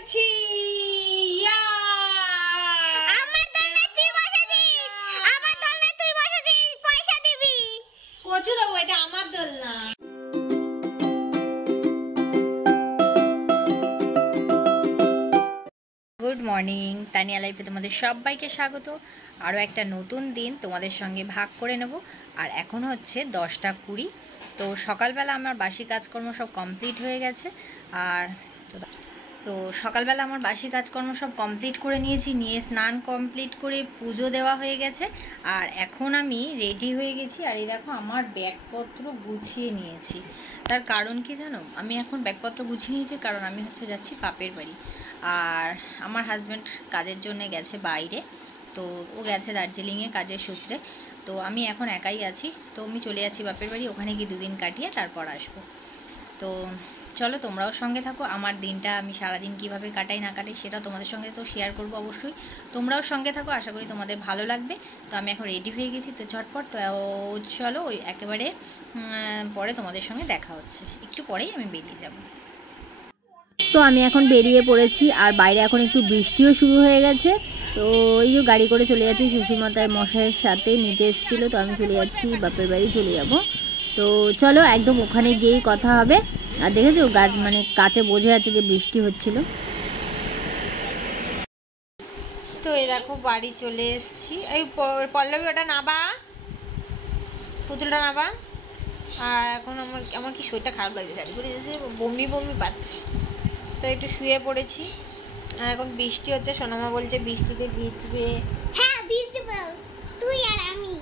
চড়ছি। আমার দোলনা তুই বসেছিস, আমার দোলনা তুই বসেছিস, পয়সা দিবি। কচু দেবো, এটা আমার দোলনা। গুড মর্নিং, তানিয়া লাইফে তোমাদের সবাইকে স্বাগত। আরও একটা নতুন দিন তোমাদের সঙ্গে ভাগ করে নেব। আর এখন হচ্ছে 10টা 20। তো সকালবেলা আমার বাসি কাজকর্ম সব কমপ্লিট হয়ে গেছে। আর তো সকালবেলা আমার বাসি কাজকর্ম সব কমপ্লিট করে নিয়েছি, নিয়ে স্নান কমপ্লিট করে পুজো দেওয়া হয়ে গেছে। আর এখন আমি রেডি হয়ে গেছি। আর এই দেখো আমার ব্যাগপত্র গুছিয়ে নিয়েছি। তার কারণ কি জানো, আমি এখন ব্যাগপত্র গুছিয়ে নিয়েছি কারণ আমি হচ্ছে যাচ্ছি বাপের বাড়ি। আর আমার হাজব্যান্ড কাজের জন্য গেছে বাইরে, তো ও গেছে দার্জিলিংয়ে কাজের সূত্রে। তো আমি এখন একাই আছি, তো আমি চলে যাচ্ছি বাপের বাড়ি, ওখানে গিয়ে 2 দিন কাটিয়ে তারপর আসবো। তো চলো তোমরাও সঙ্গে থাকো। আমার দিনটা আমি সারাদিন কিভাবে কাটাই না কাটাই সেটা তোমাদের সঙ্গে তো শেয়ার করবো অবশ্যই। তোমরাও সঙ্গে থাকো, আশা করি তোমাদের ভালো লাগবে। তো আমি এখন রেডি হয়ে গেছি, তো ঝটপট তো চলো ওই একেবারে পরে তোমাদের সঙ্গে দেখা হচ্ছে, একটু পরেই আমি বেরিয়ে যাব। তো আমি এখন বেরিয়ে পড়েছি, আর বাইরে এখন একটু বৃষ্টিও শুরু হয়ে গেছে। তো এই যে গাড়ি করে চলে যাচ্ছি, শ্বশুরমশাই মশাইয়ের সাথে নিতে এসেছিলো, তো আমি চলে যাচ্ছি বাপের বাড়ি চলে যাব। তো চলো একদম ওখানে গিয়েই কথা হবে। আর দেখেছো গাছ মানে কাছে বোঝা যাচ্ছে যে বৃষ্টি হচ্ছিল। তো এই দেখো বাড়ি চলে এসেছি। এই পল্লবী ওটা নাবা, পুতুলটা নাবা। আর এখন আমার কি শরীরটা খারাপ লাগছে, গাড়ি করে এসে বমি বমি পাচ্ছি, তো একটু শুয়ে পড়েছি। আর এখন বৃষ্টি হচ্ছে, সোনামা বলছে বৃষ্টিতে ভিজবে। হ্যাঁ ভিজবো, তুই আর আমি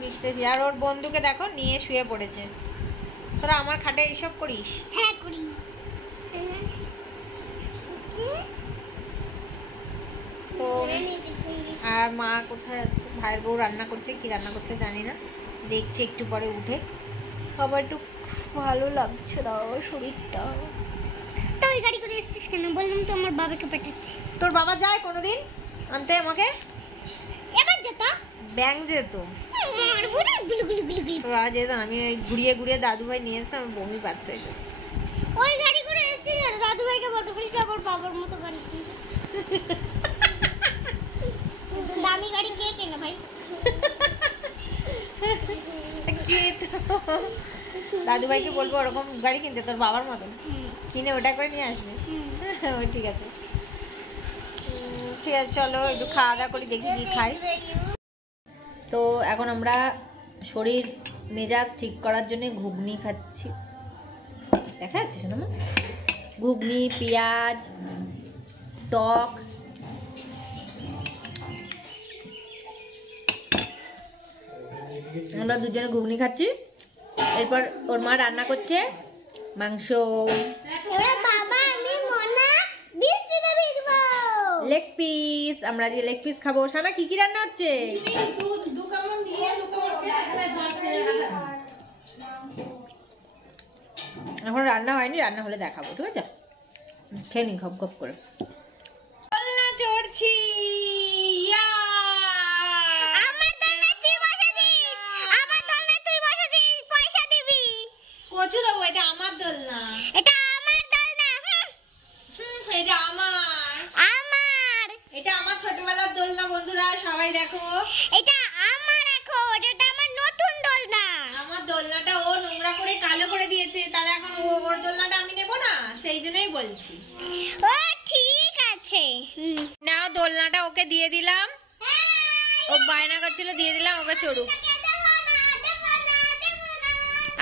বৃষ্টি। আর ওর বন্ধুকে দেখো নিয়ে শুয়ে পড়েছে। তোরা আমার খাটে এইসব করিস? হ্যাঁ করি। তো আর মা কোথায় আছে? ভাইয়ের বউ রান্না করছে, কি রান্না করছে জানি না, দেখছি একটু পরে উঠে। আবার একটু ভালো লাগছে না শরীরটা। তো ওই গাড়ি করে এসেছিস কেন? বললাম তো আমার বাবাকে পাঠাচ্ছি। তোর বাবা যায় কোনোদিন আনতে আমাকে? এবার যেত ব্যাং যেত, তোর বাবা যেত। আমি ওই ঘুরিয়ে ঘুরিয়ে দাদু ভাই নিয়ে এসে আমার বমি পাচ্ছে। ওই গাড়ি করে এসেছিস আর দাদু ভাইকে বলতে পারিস আমার বাবার মতো গাড়ি কিনতে। দামি গাড়ি কে কেনে ভাই? দাদু ভাইকে বলবো ওরকম গাড়ি কিনতে তোর বাবার মতন, কিনে ওটা করে নিয়ে আসবে। ঠিক আছে ঠিক আছে, চলো একটু খাওয়া দাওয়া করি, দেখি কি খাই। তো এখন আমরা শরীর মেজাজ ঠিক করার জন্য ঘুগনি খাচ্ছি। দেখা যাচ্ছে শোনো, ঘুগনি, পেঁয়াজ, টক। আমরা দুজনে ঘুগনি খাচ্ছি। এরপর ওর মা রান্না করছে মাংস, লেগ পিস। আমরা যে লেগ পিস খাবো। সানা কি কি রান্না হচ্ছে? এখন রান্না হয়নি, রান্না হলে দেখাবো, ঠিক আছে? খেয়ে নি খপ খপ করে। চড়ছি। কচু দেবো, এটা আমার দোলনা। এটা আমার দোলনা। এটা এটা আমার ছোটবেলার দোলনা বন্ধুরা, সবাই দেখো। এটা আমার এখন, এটা আমার নতুন দোলনা। আমার দোলনাটা ও নোংরা করে কালো করে দিয়েছে, তাহলে এখন ওর দোলনাটা আমি নেবো না, সেই জন্যই বলছি। ও ঠিক আছে, না দোলনাটা ওকে দিয়ে দিলাম, ও বায়না করছিল, দিয়ে দিলাম, ওকে চড়ুক।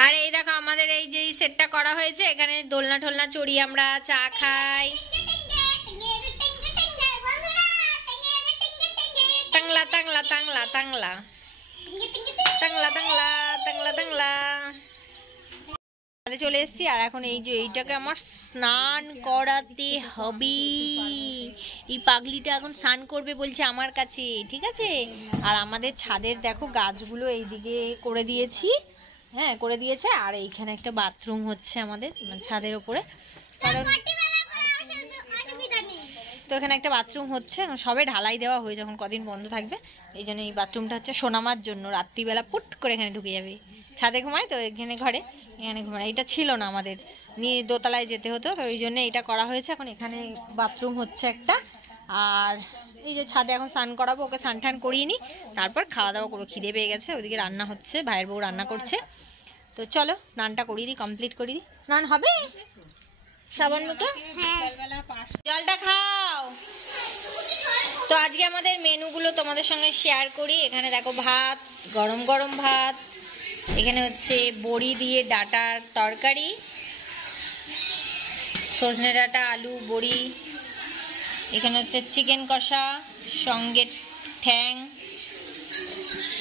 আর এই দেখো আমাদের এই যে সেটটা করা হয়েছে, এখানে দোলনা টোলনা চড়ি, আমরা চা খাই। টাংলা টাংলা টাংলা টাংলা টাংলা টাংলা টাংলা টাংলা চলে এসেছি। আর এখন এই যে এইটাকে আমার স্নান করাতে হবে। এই পাগলিটা এখন স্নান করবে বলছে আমার কাছে, ঠিক আছে? আর আমাদের ছাদের দেখো গাছগুলো এইদিকে করে দিয়েছি, হ্যাঁ করে দিয়েছে। আর এইখানে একটা বাথরুম হচ্ছে আমাদের ছাদের ওপরে, কারণ তো এখানে একটা বাথরুম হচ্ছে, সবে ঢালাই দেওয়া হয়ে যখন কদিন বন্ধ থাকবে, এই জন্য এই বাথরুমটা হচ্ছে সোনামার জন্য। রাত্রিবেলা পুট করে এখানে ঢুকে যাবে, ছাদে ঘুমায় তো এখানে ঘরে, এখানে ঘুমায়। এটা ছিল না আমাদের, নিয়ে দোতলায় যেতে হতো, তো ওই জন্য এটা করা হয়েছে। এখন এখানে বাথরুম হচ্ছে একটা। আর এই যে ছাদে এখন স্নান করাবো, ওকে স্নান টান করিয়ে নিই, তারপর খাওয়া দাওয়া করবো। খিদে পেয়ে গেছে, ওদিকে রান্না হচ্ছে, ভাইয়ের বউ রান্না করছে। তো চলো স্নানটা করিয়ে দিই, কমপ্লিট করিয়ে দিই। স্নান হবে শ্রাবণ মুখে? জলটা খাও। তো আজকে আমাদের মেনুগুলো তোমাদের সঙ্গে শেয়ার করি। এখানে দেখো ভাত, গরম গরম ভাত, এখানে হচ্ছে বড়ি দিয়ে ডাঁটার তরকারি, সজনে ডাঁটা, আলু, বড়ি, এখানে হচ্ছে চিকেন কষা, সঙ্গে ঠ্যাং,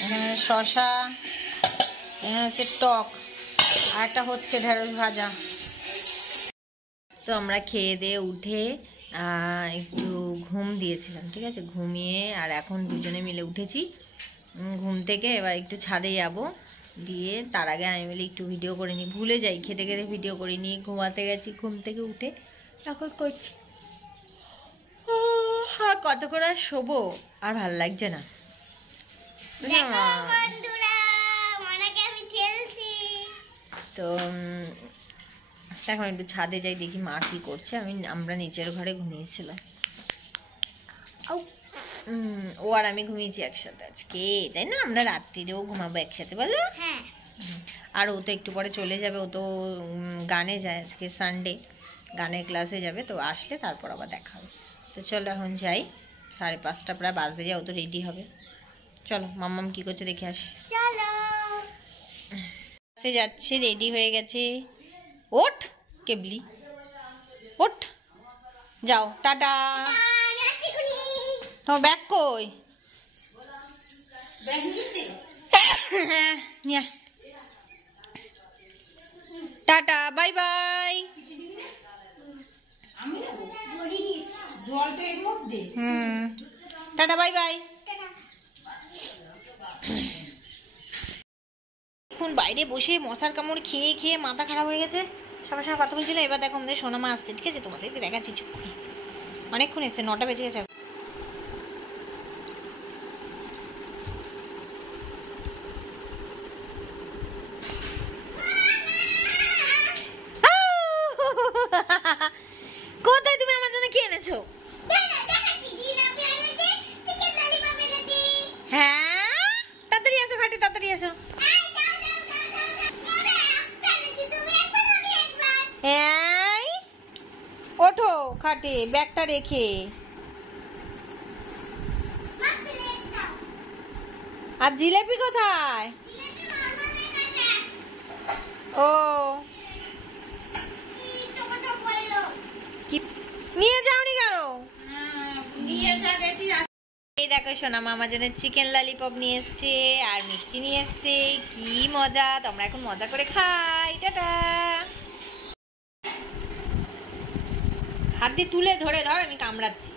এখানে শসা, এখানে হচ্ছে টক, আর একটা হচ্ছে ঢেঁড়স ভাজা। তো আমরা খেয়ে দিয়ে উঠে একটু ঘুম দিয়েছিলাম, ঠিক আছে, ঘুমিয়ে আর এখন দুজনে মিলে উঠেছি ঘুম থেকে। এবার একটু ছাদে যাব, দিয়ে তার আগে আমি মিলে একটু ভিডিও করে নিই, ভুলে যাই, খেতে খেতে ভিডিও করে নিই। ঘুমাতে গেছি, ঘুম থেকে উঠে এখন করছি। আর কত করে আর শোবো, আর ভাল লাগছে না। তো এখন একটু ছাদে যাই, দেখি মা কি করছে। আমরা নিচের ঘরে ঘুমিয়েছিলাম, ও আর আমি ঘুমিয়েছি একসাথে আজকে, তাই না? আমরা রাত্রিরেও ঘুমাবো একসাথে, বলো? হ্যাঁ। আর ও তো একটু পরে চলে যাবে, ও তো গানে যায়, আজকে সানডে, গানের ক্লাসে যাবে। তো আসলে তারপর আবার দেখা হবে। তো চলো এখন যাই, 5:30 প্রায় বাজতে যায়, ও তো রেডি হবে। চলো মাম্মাম কি করছে দেখে আসি। চলো। যাচ্ছে, রেডি হয়ে গেছে। ওঠ কেবলি, ওঠ, যাও, টাটা। তোমার ব্যাগ কই? Tata, bye bye. Tata, bye bye. এখন বাইরে বসে মশার কামড় খেয়ে খেয়ে মাথা খারাপ হয়ে গেছে। সবার সঙ্গে কথা বলছিলাম, এবার দেখো আমাদের সোনামা আসছে, ঠিক আছে, তোমাদেরকে দেখাচ্ছি চুপ করে। অনেকক্ষণ এসছে, 9টা বেজে গেছে। কোথায় তুমি আমার জন্য কি এনেছো? হ্যাঁ, তাড়াতাড়ি এসো ঘাটে, তাড়াতাড়ি এসো। এই ওঠো খাটে, ব্যাগটা রেখে। আর জিলেপি কোথায়? ও কি নিয়ে যাওনি কেন? এই দেখো সোনামা আমার জন্য চিকেন ললিপপ নিয়ে এসছে আর মিষ্টি নিয়ে এসছে। কি মজা, তোমরা এখন মজা করে খাই। টাটা। হাত দিয়ে তুলে ধরে ধর, আমি কামড়াচ্ছি,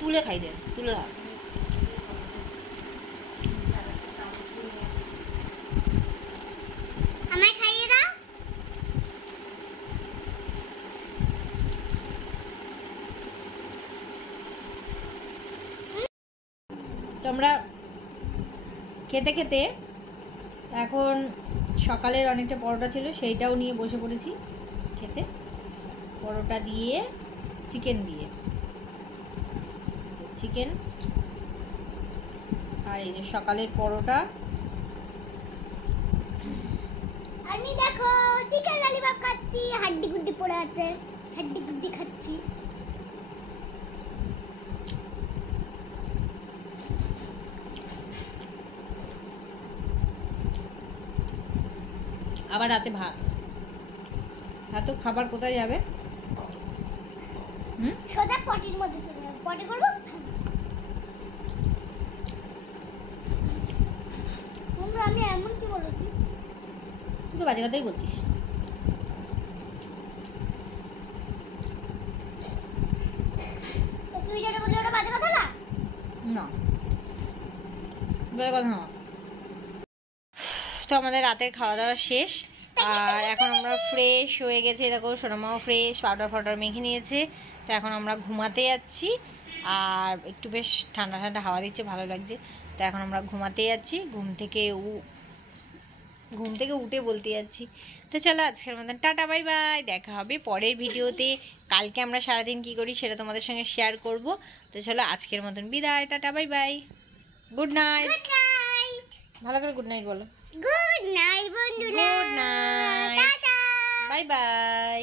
তুলে খাই দে, তুলে ধর। আমায় খাইয়ে দাও। তো আমরা খেতে খেতে এখন সকালের অনেকটা পরোটা ছিল, সেইটাও নিয়ে বসে পড়েছি খেতে। পরোটা দিয়ে চিকেন দিয়ে, চিকেন আর এই যে সকালের পরোটা। আমি দেখো চিকেন ললিপপ খাচ্ছি, হাড্ডি গুড্ডি পড়ে আছে, হাড্ডি গুড্ডি খাচ্ছি। আবার রাতে ভাত। এত খাবার কোথায় যাবে? সোজা পটির মধ্যে চলে যাবে, পটি করবো। আমি এমন কি বলেছি? তুই তো বাজে কথাই বলছিস। তুই যেটা বললি ওটা বাজে কথা না? না, বাজে কথা না। তো আমাদের রাতের খাওয়া দাওয়া শেষ, আর এখন আমরা ফ্রেশ হয়ে গেছে, দেখো সোনামাও ফ্রেশ, পাউডার ফাউডার মেখে নিয়েছে। তো এখন আমরা ঘুমাতে যাচ্ছি, আর একটু বেশ ঠান্ডা ঠান্ডা হাওয়া দিচ্ছে, ভালো লাগছে। তো এখন আমরা ঘুমাতে যাচ্ছি, ঘুম থেকে উঠে বলতে যাচ্ছি। তো চলো আজকের মতন টাটা বাই বাই, দেখা হবে পরের ভিডিওতে। কালকে আমরা সারাদিন কি করি সেটা তোমাদের সঙ্গে শেয়ার করব। তো চলো আজকের মতন বিদায়, tata bye bye, good night. Good night. ভালো করে গুড নাইট বলো। গুড নাইট বন্ধুরা। Good night, tata. Bye bye.